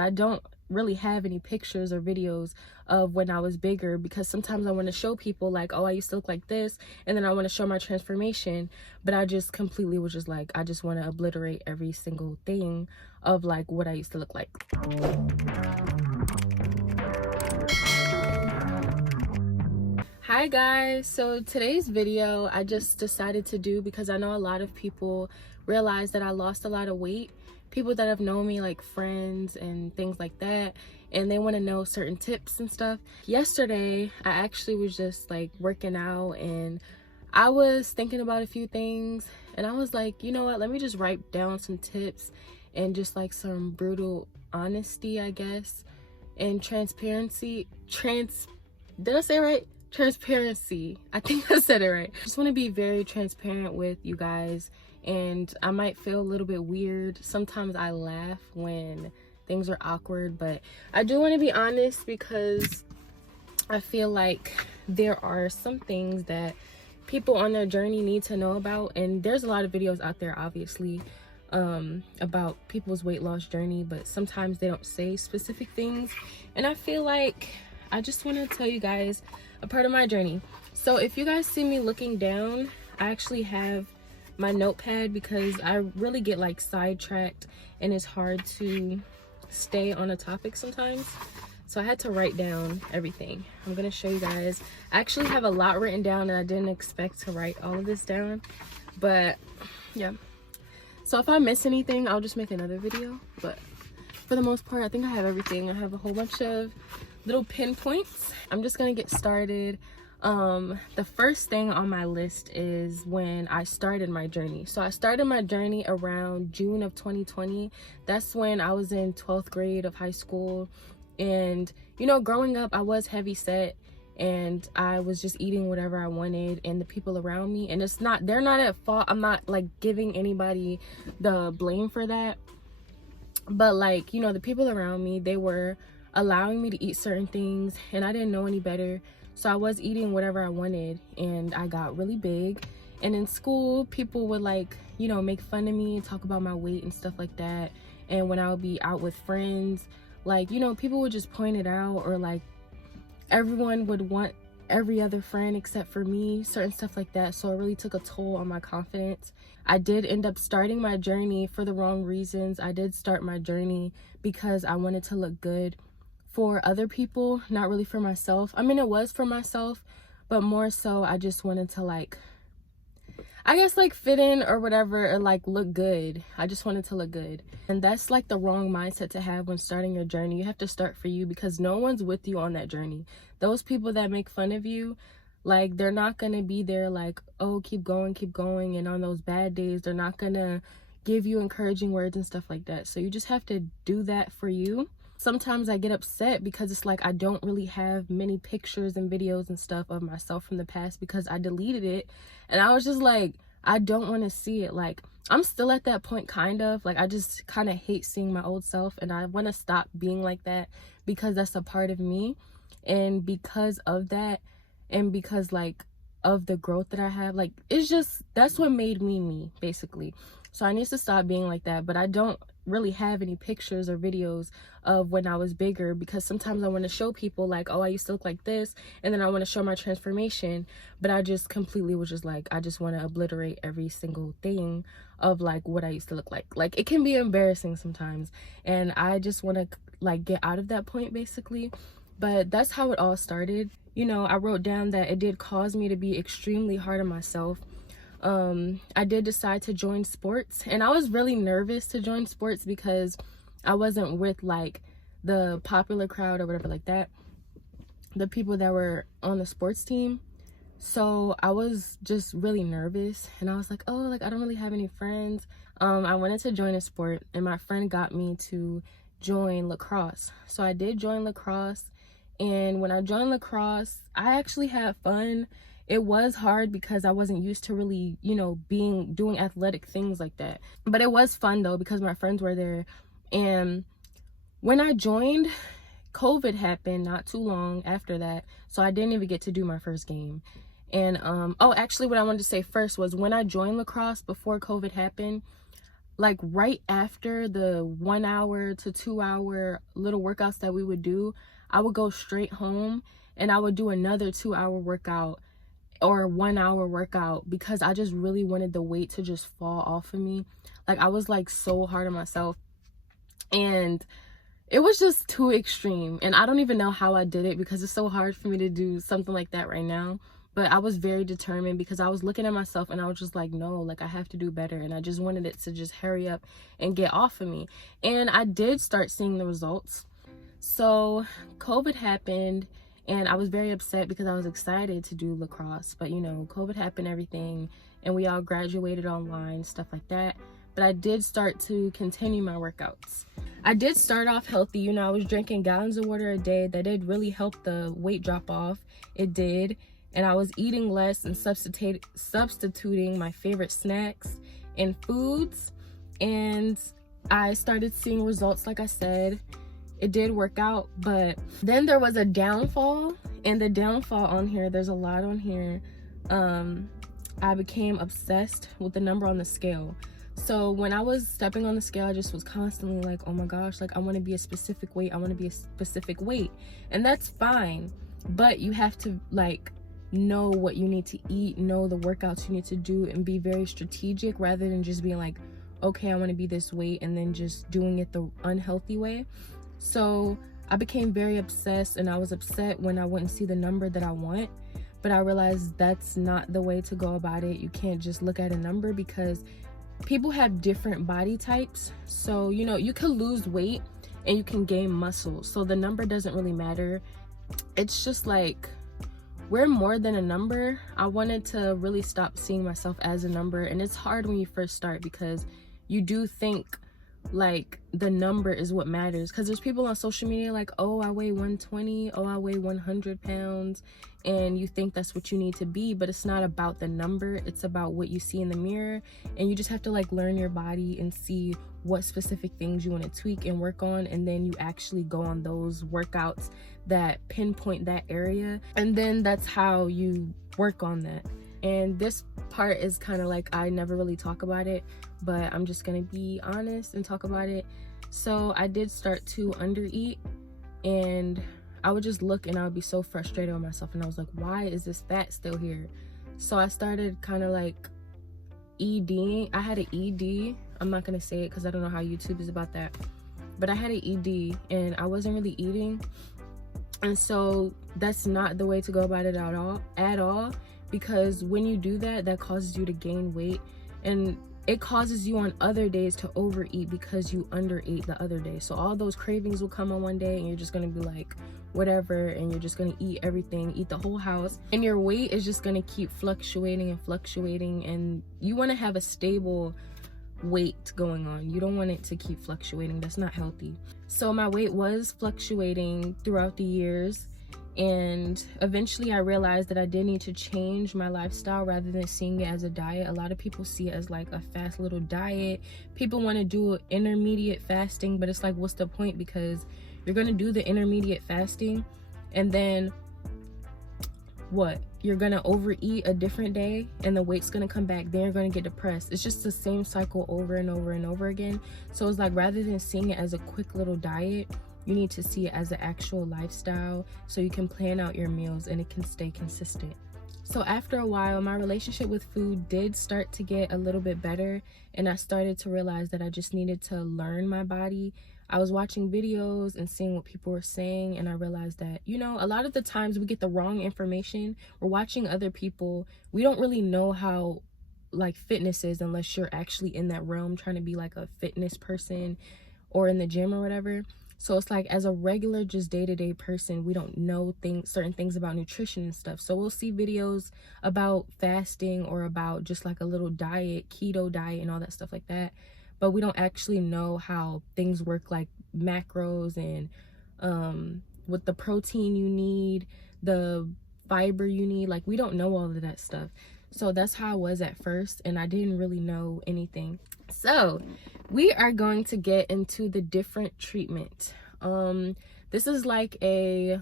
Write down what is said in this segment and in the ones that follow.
I don't really have any pictures or videos of when I was bigger, because sometimes I want to show people like, oh, I used to look like this, and then I want to show my transformation, but I just completely was just like, I just want to obliterate every single thing of like what I used to look like. Hi guys, so today's video I just decided to do because I know a lot of people realize that I lost a lot of weight, people that have known me, like friends and things like that, and they want to know certain tips and stuff. Yesterday I actually was just like working out and I was thinking about a few things, and I was like, you know what, let me just write down some tips and just like some brutal honesty, I guess, and transparency. Did I say it right? Transparency. I think I said it right. I just want to be very transparent with you guys, and I might feel a little bit weird. Sometimes I laugh when things are awkward, but I do want to be honest because I feel like there are some things that people on their journey need to know about, and there's a lot of videos out there obviously about people's weight loss journey, but sometimes they don't say specific things, and I feel like I just want to tell you guys a part of my journey. So if you guys see me looking down, I actually have my notepad because I really get like sidetracked and it's hard to stay on a topic sometimes. So I had to write down everything. I'm gonna show you guys. I actually have a lot written down and I didn't expect to write all of this down, but yeah. So if I miss anything, I'll just make another video, but for the most part, I think I have everything. I have a whole bunch of little pinpoints. I'm just gonna get started. The first thing on my list is when I started my journey. So I started my journey around June of 2020. That's when I was in 12th grade of high school, and you know, growing up I was heavy set and I was just eating whatever I wanted, and the people around me, and they're not at fault. I'm not like giving anybody the blame for that, but like, you know, the people around me, they were allowing me to eat certain things and I didn't know any better, so I was eating whatever I wanted and I got really big. And in school people would like, you know, make fun of me and talk about my weight and stuff like that. And when I would be out with friends, like, you know, people would just point it out, or like everyone would want every other friend except for me, certain stuff like that. So it really took a toll on my confidence. I did end up starting my journey for the wrong reasons. I did start my journey because I wanted to look good for other people, not really for myself. I mean, it was for myself, but more so I just wanted to like, I guess like fit in or whatever, or like look good. I just wanted to look good. And that's like the wrong mindset to have when starting your journey. You have to start for you because no one's with you on that journey. Those people that make fun of you, like, they're not gonna be there like, oh, keep going, and on those bad days they're not gonna give you encouraging words and stuff like that. So you just have to do that for you. Sometimes I get upset because it's like I don't really have many pictures and videos and stuff of myself from the past because I deleted it, and I was just like, I don't want to see it. Like, I'm still at that point, kind of like I just kind of hate seeing my old self, and I want to stop being like that because that's a part of me. And because of that, and because like of the growth that I have, like, it's just, that's what made me basically. So I need to stop being like that, but I don't really have any pictures or videos of when I was bigger because sometimes I want to show people like, oh, I used to look like this, and then I want to show my transformation, but I just completely was just like, I just want to obliterate every single thing of like what I used to look like. Like, it can be embarrassing sometimes, and I just want to like get out of that point basically. But that's how it all started. You know, I wrote down that it did cause me to be extremely hard on myself. I did decide to join sports, and I was really nervous to join sports because I wasn't with like the popular crowd or whatever like that, the people that were on the sports team. So I was just really nervous, and I was like, oh, like I don't really have any friends. I wanted to join a sport, and my friend got me to join lacrosse. So I did join lacrosse, and when I joined lacrosse, I actually had fun. It was hard because I wasn't used to really, you know, doing athletic things like that. But it was fun though because my friends were there. And when I joined, COVID happened not too long after that. So I didn't even get to do my first game. And oh, actually what I wanted to say first was when I joined lacrosse before COVID happened, like right after the 1 hour to 2 hour little workouts that we would do, I would go straight home and I would do another 2 hour workout or 1 hour workout, because I just really wanted the weight to just fall off of me. Like, I was like so hard on myself, and it was just too extreme. And I don't even know how I did it, because it's so hard for me to do something like that right now. But I was very determined, because I was looking at myself and I was just like, no, like I have to do better. And I just wanted it to just hurry up and get off of me. And I did start seeing the results. So COVID happened, and I was very upset because I was excited to do lacrosse. But you know, COVID happened, everything, and we all graduated online, stuff like that. But I did start to continue my workouts. I did start off healthy. You know, I was drinking gallons of water a day. That did really help the weight drop off. It did. And I was eating less and substituting my favorite snacks and foods. And I started seeing results, like I said. It did work out, but then there was a downfall. And the downfall on here, there's a lot on here. I became obsessed with the number on the scale. So when I was stepping on the scale, I just was constantly like, oh my gosh, like I want to be a specific weight. I want to be a specific weight. And that's fine. But you have to like know what you need to eat, know the workouts you need to do, and be very strategic, rather than just being like, okay, I want to be this weight, and then just doing it the unhealthy way. So I became very obsessed, and I was upset when I wouldn't see the number that I want. But I realized that's not the way to go about it. You can't just look at a number, because people have different body types. So, you know, you can lose weight and you can gain muscle. So the number doesn't really matter. It's just like, we're more than a number. I wanted to really stop seeing myself as a number. And it's hard when you first start, because you do think like the number is what matters, because there's people on social media like, oh, I weigh 120, oh, I weigh 100 pounds, and you think that's what you need to be. But it's not about the number, it's about what you see in the mirror. And you just have to like learn your body and see what specific things you want to tweak and work on, and then you actually go on those workouts that pinpoint that area, and then that's how you work on that. And this part is kind of like, I never really talk about it, but I'm just gonna be honest and talk about it. So I did start to undereat, and I would just look and I would be so frustrated with myself, and I was like, why is this fat still here? So I started kind of like EDing. I had an ED. I'm not gonna say it because I don't know how YouTube is about that, but I had an ED and I wasn't really eating. And so that's not the way to go about it at all, because when you do that, that causes you to gain weight, and it causes you on other days to overeat because you underate the other day. So all those cravings will come on one day, and you're just gonna be like, whatever, and you're just gonna eat everything, eat the whole house, and your weight is just gonna keep fluctuating, and you want to have a stable weight going on. You don't want it to keep fluctuating. That's not healthy. So my weight was fluctuating throughout the years, and eventually I realized that I did need to change my lifestyle rather than seeing it as a diet. A lot of people see it as like a fast little diet. People want to do intermediate fasting, but it's like, what's the point? Because you're going to do the intermediate fasting, and then what? You're going to overeat a different day, and the weight's going to come back. Then you're going to get depressed. It's just the same cycle over and over and over again. So it's like, rather than seeing it as a quick little diet, you need to see it as an actual lifestyle, so you can plan out your meals and it can stay consistent. So after a while, my relationship with food did start to get a little bit better, and I started to realize that I just needed to learn my body. I was watching videos and seeing what people were saying, and I realized that, you know, a lot of the times we get the wrong information. We're watching other people. We don't really know how like fitness is unless you're actually in that realm trying to be like a fitness person or in the gym or whatever. So it's like, as a regular, just day-to-day person, we don't know certain things about nutrition and stuff. So we'll see videos about fasting or about just like a little diet, keto diet and all that stuff like that. But we don't actually know how things work, like macros and what the protein you need, the fiber you need. Like, we don't know all of that stuff. So that's how I was at first, and I didn't really know anything. So we are going to get into the different treatment. This is like it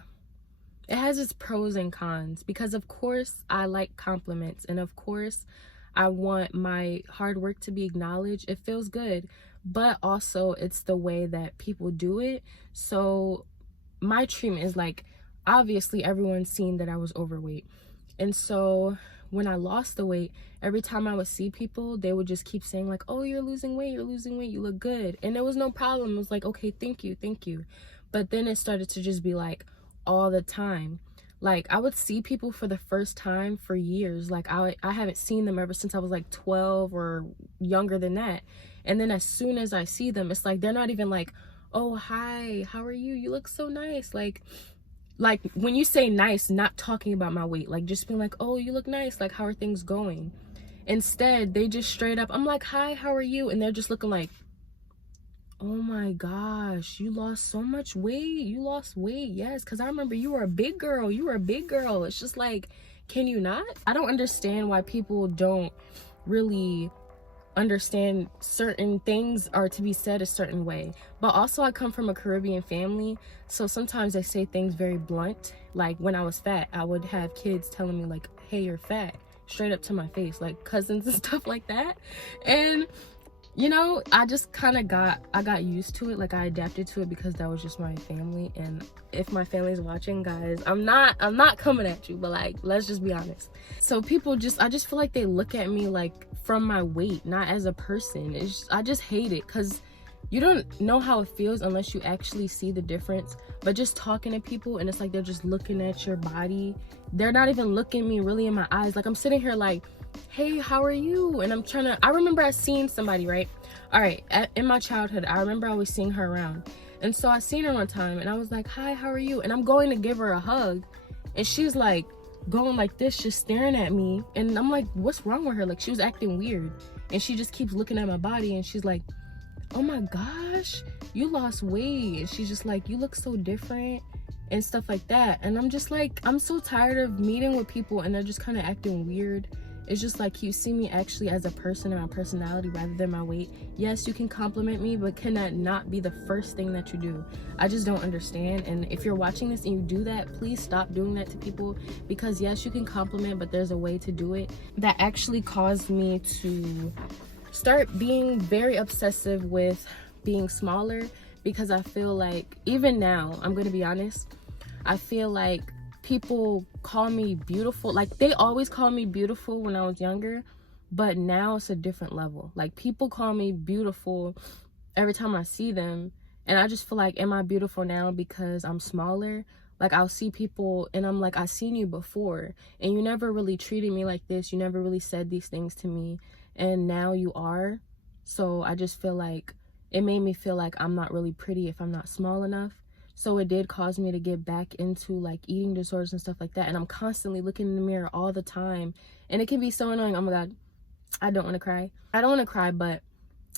has its pros and cons, because of course I like compliments, and of course I want my hard work to be acknowledged. It feels good, but also it's the way that people do it. So my treatment is like, obviously everyone's seen that I was overweight, and so when I lost the weight, every time I would see people, they would just keep saying like, oh, you're losing weight, you look good. And there was no problem. It was like, okay, thank you. But then it started to just be like all the time. Like I would see people for the first time for years. Like I haven't seen them ever since I was like 12 or younger than that. And then as soon as I see them, it's like they're not even like, oh, hi, how are you? You look so nice. Like when you say nice, not talking about my weight, like just being like, oh, you look nice, like how are things going? Instead, they just straight up, I'm like, hi, how are you? And they're just looking like, oh my gosh, you lost so much weight. You lost weight. Yes, because I remember you were a big girl. It's just like, can you not? I don't understand why people don't really understand certain things are to be said a certain way. But also I come from a Caribbean family, so sometimes they say things very blunt. Like when I was fat, I would have kids telling me like, hey, you're fat, straight up to my face, like cousins and stuff like that. And you know, I just kind of got used to it. Like I adapted to it because that was just my family. And if my family's watching, guys, I'm not coming at you, but like, let's just be honest. So people I just feel like they look at me like from my weight, not as a person. I just hate it, because you don't know how it feels unless you actually see the difference. But just talking to people, and it's like they're just looking at your body. They're not even looking me really in my eyes. Like I'm sitting here like, hey, how are you? And I remember I seen somebody, right? All right, in my childhood, I remember always seeing her around. And so I seen her one time and I was like, hi, how are you? And I'm going to give her a hug, and she's like going like this, just staring at me. And I'm like, what's wrong with her? Like she was acting weird, and she just keeps looking at my body, and she's like, oh my gosh, you lost weight. And she's just like, you look so different and stuff like that. And I'm just like, I'm so tired of meeting with people and they're just kind of acting weird. It's just like, you see me actually as a person and my personality rather than my weight. Yes, you can compliment me, but can that not be the first thing that you do? I just don't understand. And if you're watching this and you do that, please stop doing that to people, because yes, you can compliment, but there's a way to do it. That actually caused me to start being very obsessive with being smaller, because I feel like, even now, I'm gonna be honest, I feel like people call me beautiful. Like they always call me beautiful when I was younger, but now it's a different level. Like people call me beautiful every time I see them, and I just feel like, am I beautiful now because I'm smaller? Like I'll see people and I'm like, I seen you before and you never really treated me like this, you never really said these things to me, and now you are. So I just feel like it made me feel like I'm not really pretty if I'm not small enough. So it did cause me to get back into like eating disorders and stuff like that. And I'm constantly looking in the mirror all the time. And it can be so annoying. Oh my God, I don't want to cry. But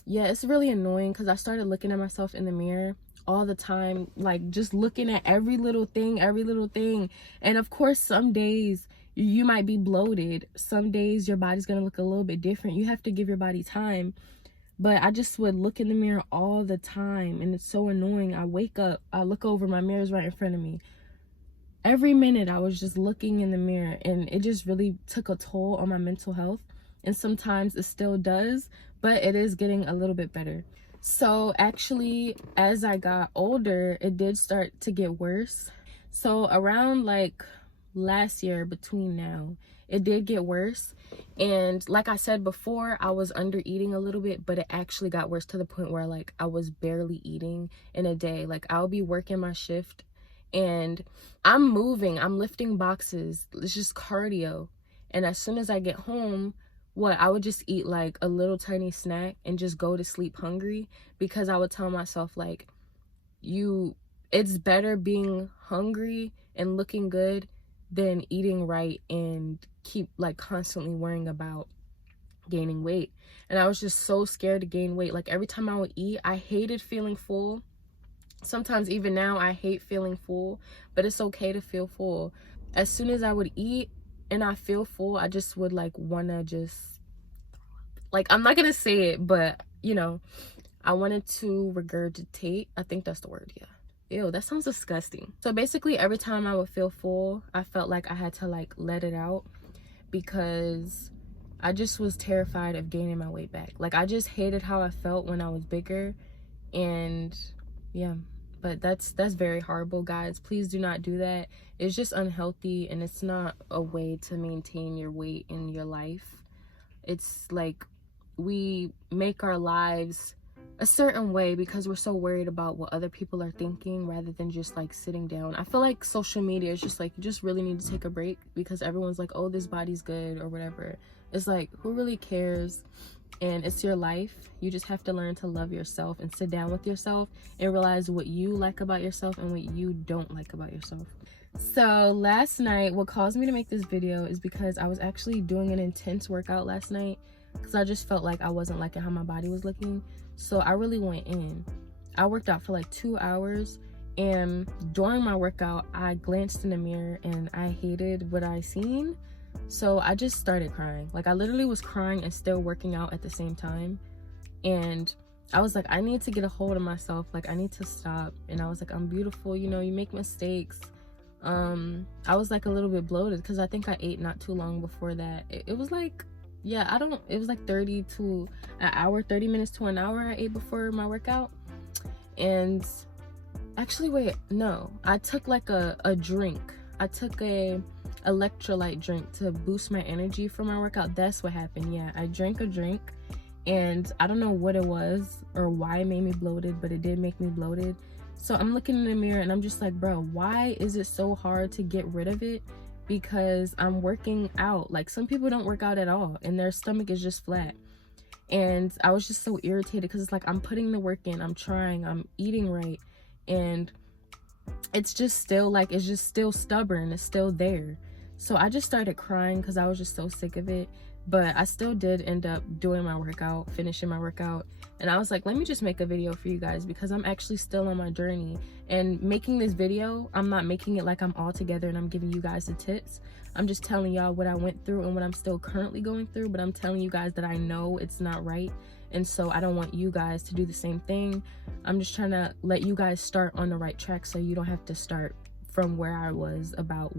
yeah, it's really annoying, because I started looking at myself in the mirror all the time, like just looking at every little thing. And of course, some days you might be bloated. Some days your body's going to look a little bit different. You have to give your body time. But I just would look in the mirror all the time, and it's so annoying. I wake up, I look over, my mirror's right in front of me. Every minute I was just looking in the mirror, and it just really took a toll on my mental health. And sometimes it still does, but it is getting a little bit better. So actually, as I got older, it did start to get worse. So around like last year, between now, it did get worse. And like I said before, I was under eating a little bit, but it actually got worse to the point where like I was barely eating in a day. Like I'll be working my shift and I'm moving, I'm lifting boxes, it's just cardio. And as soon as I get home, I would just eat like a little tiny snack and just go to sleep hungry, because I would tell myself like, it's better being hungry and looking good than eating right and keep like constantly worrying about gaining weight. And I was just so scared to gain weight. Like every time I would eat, I hated feeling full. Sometimes even now I hate feeling full, but it's okay to feel full. As soon as I would eat and I feel full, I just would like wanna just, like, I'm not gonna say it, but you know, I wanted to regurgitate. I think that's the word, yeah. Ew, that sounds disgusting. So basically every time I would feel full, I felt like I had to like let it out, because I just was terrified of gaining my weight back. Like, I just hated how I felt when I was bigger. And yeah, but that's very horrible, guys. Please do not do that. It's just unhealthy, and it's not a way to maintain your weight in your life. It's like we make our lives a certain way because we're so worried about what other people are thinking rather than just like sitting down. I feel like social media is just like, you just really need to take a break because everyone's like, oh, this body's good or whatever. It's like, who really cares? And it's your life. You just have to learn to love yourself and sit down with yourself and realize what you like about yourself and what you don't like about yourself. So last night, what caused me to make this video is because I was actually doing an intense workout last night because I just felt like I wasn't liking how my body was looking. So I really went in. I worked out for like 2 hours, and during my workout, I glanced in the mirror and I hated what I seen. So I just started crying. Like, I literally was crying and still working out at the same time. And I was like, I need to get a hold of myself. Like, I need to stop. And I was like, I'm beautiful. You know, you make mistakes. I was like a little bit bloated because I think I ate not too long before that. It was like, yeah, it was like 30 minutes to an hour I ate before my workout. And actually, wait, no, I took like a drink. I took a electrolyte drink to boost my energy for my workout. That's what happened. Yeah, I drank a drink, and I don't know what it was or why it made me bloated, but it did make me bloated. So I'm looking in the mirror and I'm just like, bro, why is it so hard to get rid of it? Because I'm working out. Like, some people don't work out at all and their stomach is just flat. And I was just so irritated because it's like, I'm putting the work in, I'm trying, I'm eating right, and it's just still like, it's just still stubborn, it's still there. So I just started crying because I was just so sick of it. But I still did end up doing my workout, finishing my workout. And I was like, let me just make a video for you guys because I'm actually still on my journey. And making this video, I'm not making it like I'm all together and I'm giving you guys the tips. I'm just telling y'all what I went through and what I'm still currently going through. But I'm telling you guys that I know it's not right. And so I don't want you guys to do the same thing. I'm just trying to let you guys start on the right track so you don't have to start from where I was about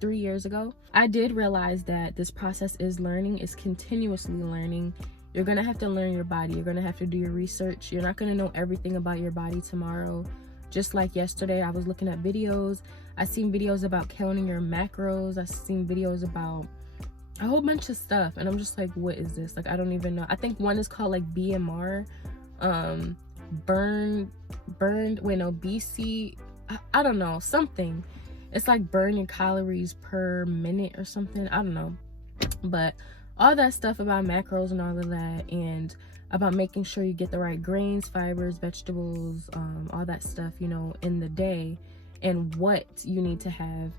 3 years ago. I did realize that this process is learning, is continuously learning. You're gonna have to learn your body. You're gonna have to do your research. You're not gonna know everything about your body tomorrow. Just like yesterday, I was looking at videos. I seen videos about counting your macros. I seen videos about a whole bunch of stuff, and I'm just like, what is this? Like, I don't even know. I think one is called like BMR, BC. I don't know, something. It's like burn your calories per minute or something. I don't know. But all that stuff about macros and all of that, and about making sure you get the right grains, fibers, vegetables, all that stuff, you know, in the day, and what you need to have.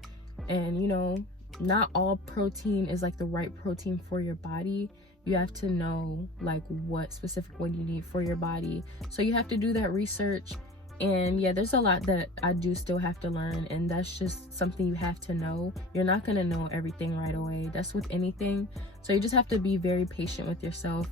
And, you know, not all protein is like the right protein for your body. You have to know like what specific one you need for your body. So you have to do that research. And yeah, there's a lot that I do still have to learn, and that's just something you have to know. You're not gonna know everything right away. That's with anything. So you just have to be very patient with yourself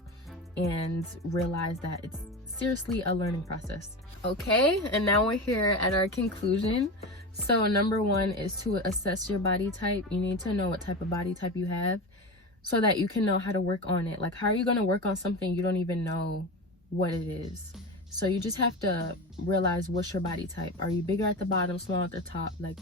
and realize that it's seriously a learning process. Okay, and now we're here at our conclusion. So number one is to assess your body type. You need to know what type of body type you have so that you can know how to work on it. Like, how are you gonna work on something you don't even know what it is? So you just have to realize what's your body type. Are you bigger at the bottom, small at the top? Like,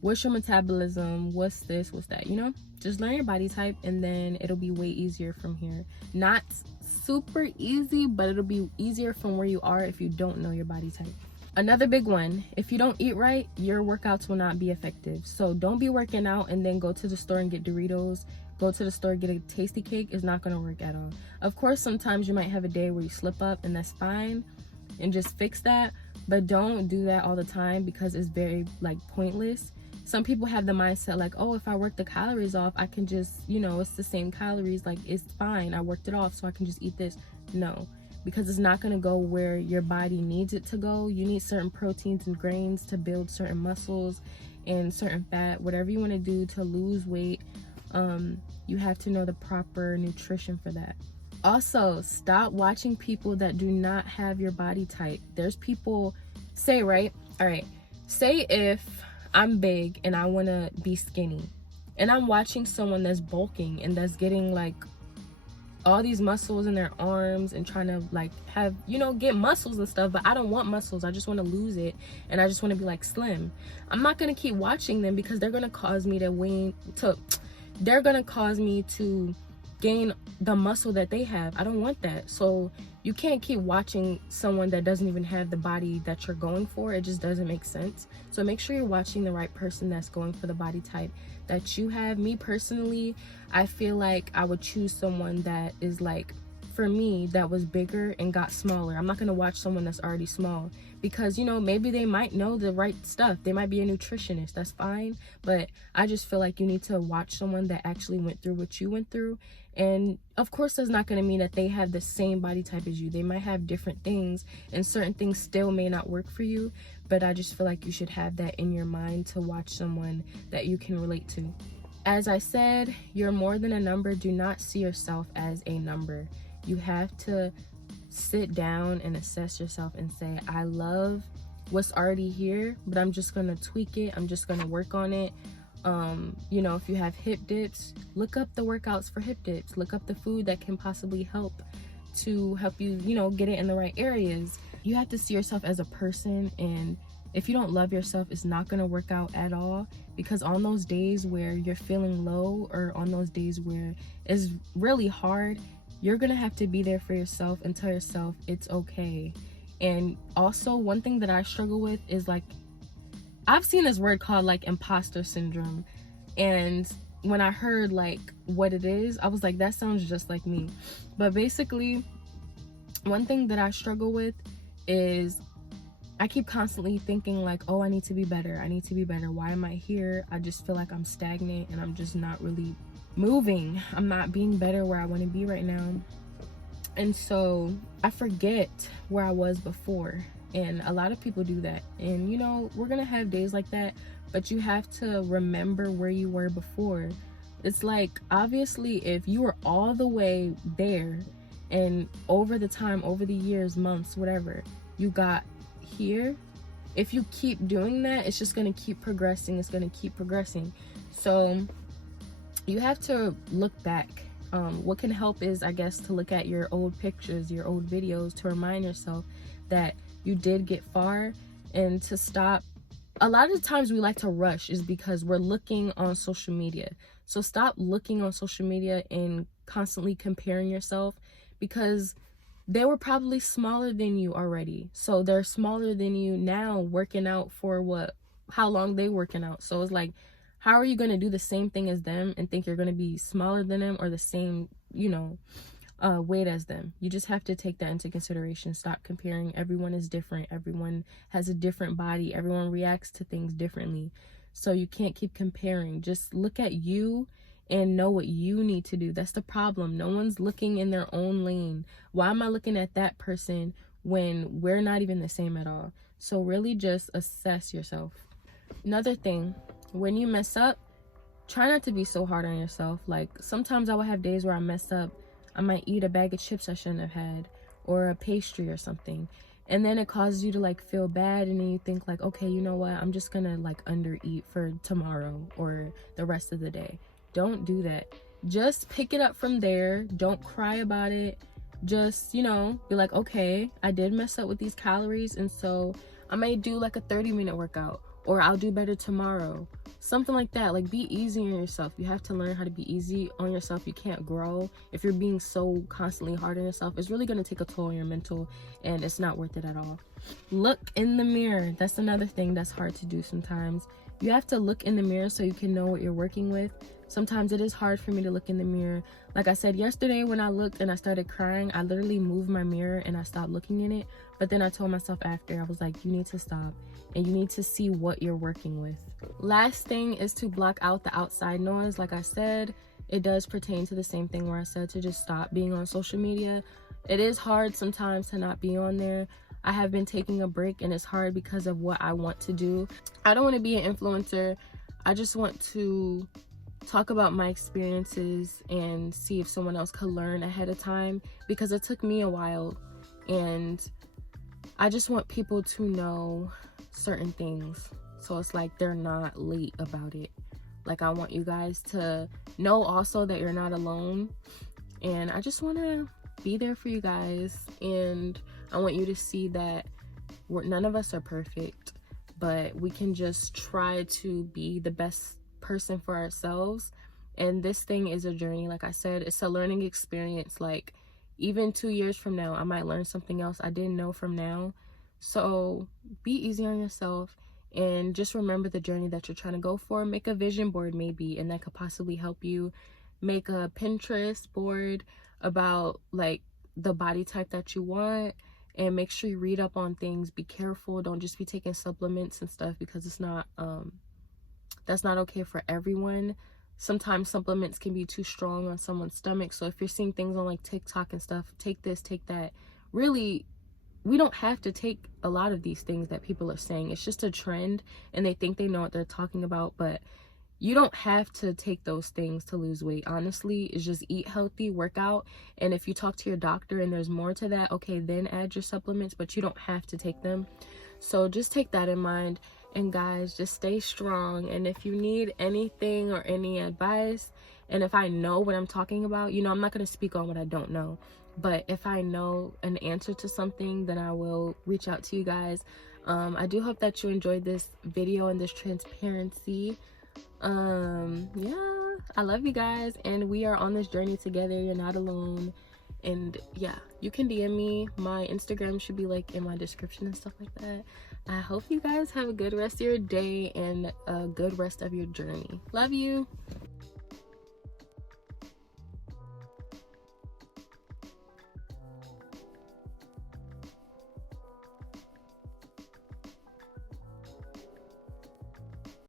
what's your metabolism? What's this, what's that, you know? Just learn your body type, and then it'll be way easier from here. Not super easy, but it'll be easier from where you are if you don't know your body type. Another big one, if you don't eat right, your workouts will not be effective. So don't be working out and then go to the store and get Doritos. Go to the store, get a tasty cake. Is not gonna work at all. Of course, sometimes you might have a day where you slip up, and that's fine, and just fix that. But don't do that all the time because it's very like pointless. Some people have the mindset like, oh, if I work the calories off, I can just, you know, it's the same calories, like it's fine. I worked it off, so I can just eat this. No, because it's not gonna go where your body needs it to go. You need certain proteins and grains to build certain muscles and certain fat, whatever you want to do to lose weight. You have to know the proper nutrition for that. Also, stop watching people that do not have your body type. There's people, say if I'm big and I want to be skinny, And I'm watching someone that's bulking and that's getting like all these muscles in their arms and trying to like have, you know, get muscles and stuff, but I don't want muscles. I just want to lose it, and I just want to be like slim. I'm not going to keep watching them because they're going to cause me they're going to cause me to gain the muscle that they have. I don't want that. So you can't keep watching someone that doesn't even have the body that you're going for. It just doesn't make sense. So make sure you're watching the right person that's going for the body type that you have. Me personally, I feel like I would choose someone that is like, for me, that was bigger and got smaller. I'm not going to watch someone that's already small because, you know, maybe they might know the right stuff. They might be a nutritionist. That's fine. But I just feel like you need to watch someone that actually went through what you went through. And of course, that's not going to mean that they have the same body type as you. They might have different things, and certain things still may not work for you. But I just feel like you should have that in your mind to watch someone that you can relate to. As I said, you're more than a number. Do not see yourself as a number. You have to sit down and assess yourself and say, I love what's already here, but I'm just going to tweak it. I'm just going to work on it. You know, if you have hip dips, look up the workouts for hip dips. Look up the food that can possibly help you, you know, get it in the right areas. You have to see yourself as a person, and if you don't love yourself, it's not going to work out at all, because on those days where you're feeling low, or on those days where it's really hard, you're going to have to be there for yourself and tell yourself it's okay. And also, one thing that I struggle with is like, I've seen this word called like imposter syndrome, and when I heard like what it is, I was like, that sounds just like me. But basically, one thing that I struggle with is I keep constantly thinking like, oh, I need to be better. I need to be better. Why am I here? I just feel like I'm stagnant and I'm just not really moving. I'm not being better where I want to be right now. And so I forget where I was before. And a lot of people do that. And, you know, we're going to have days like that, but you have to remember where you were before. It's like, obviously, if you were all the way there and over the time, over the years, months, whatever, you got here, if you keep doing that, it's just going to keep progressing. It's going to keep progressing. So you have to look back. What can help is, I guess, to look at your old pictures, your old videos, to remind yourself that you did get far, and to stop. A lot of times we like to rush is because we're looking on social media. So stop looking on social media and constantly comparing yourself, because they were probably smaller than you already. So they're smaller than you now, working out for how long they working out. So it's like, how are you going to do the same thing as them and think you're going to be smaller than them or the same, you know, weight as them? You just have to take that into consideration. Stop comparing. Everyone is different. Everyone has a different body. Everyone reacts to things differently. So you can't keep comparing. Just look at you and know what you need to do. That's the problem. No one's looking in their own lane. Why am I looking at that person when we're not even the same at all? So really just assess yourself. Another thing, when you mess up, try not to be so hard on yourself. Like, sometimes I will have days where I mess up. I might eat a bag of chips I shouldn't have had, or a pastry or something. And then it causes you to like feel bad, and then you think like, okay, you know what? I'm just gonna like undereat for tomorrow or the rest of the day. Don't do that. Just pick it up from there. Don't cry about it. Just, you know, be like, okay, I did mess up with these calories, and so I may do like a 30-minute workout, or I'll do better tomorrow. Something like that. Like, be easy on yourself. You have to learn how to be easy on yourself. You can't grow if you're being so constantly hard on yourself. It's really going to take a toll on your mental, and it's not worth it at all. Look in the mirror. That's another thing that's hard to do sometimes. You have to look in the mirror so you can know what you're working with. Sometimes it is hard for me to look in the mirror. Like I said yesterday, when I looked and I started crying, I literally moved my mirror and I stopped looking in it. But then I told myself after, I was like, you need to stop and you need to see what you're working with. Last thing is to block out the outside noise. Like I said, it does pertain to the same thing where I said to just stop being on social media. It is hard sometimes to not be on there. I have been taking a break, and it's hard because of what I want to do. I don't want to be an influencer. I just want to talk about my experiences and see if someone else could learn ahead of time, because it took me a while, and I just want people to know certain things, so it's like they're not late about it. Like, I want you guys to know also that you're not alone, and I just want to be there for you guys. And I want you to see that none of us are perfect, but we can just try to be the best person for ourselves. And this thing is a journey. Like I said, it's a learning experience. Like, even 2 years from now, I might learn something else I didn't know from now. So be easy on yourself, and just remember the journey that you're trying to go for. Make a vision board maybe, and that could possibly help you. Make a Pinterest board about like the body type that you want, and make sure you read up on things. Be careful. Don't just be taking supplements and stuff, because it's not that's not okay for everyone. Sometimes supplements can be too strong on someone's stomach. So if you're seeing things on like TikTok and stuff, take this, take that. Really, we don't have to take a lot of these things that people are saying. It's just a trend, and they think they know what they're talking about, but you don't have to take those things to lose weight. Honestly, it's just eat healthy, work out, and if you talk to your doctor and there's more to that, okay, then add your supplements, but you don't have to take them. So just take that in mind. And guys, just stay strong. And if you need anything or any advice, and if I know what I'm talking about, you know, I'm not going to speak on what I don't know, but if I know an answer to something, then I will reach out to you guys. I do hope that you enjoyed this video and this transparency. Yeah, I love you guys, and we are on this journey together. You're not alone. And yeah, you can DM me. My Instagram should be like in my description and stuff like that. I hope you guys have a good rest of your day and a good rest of your journey. Love you.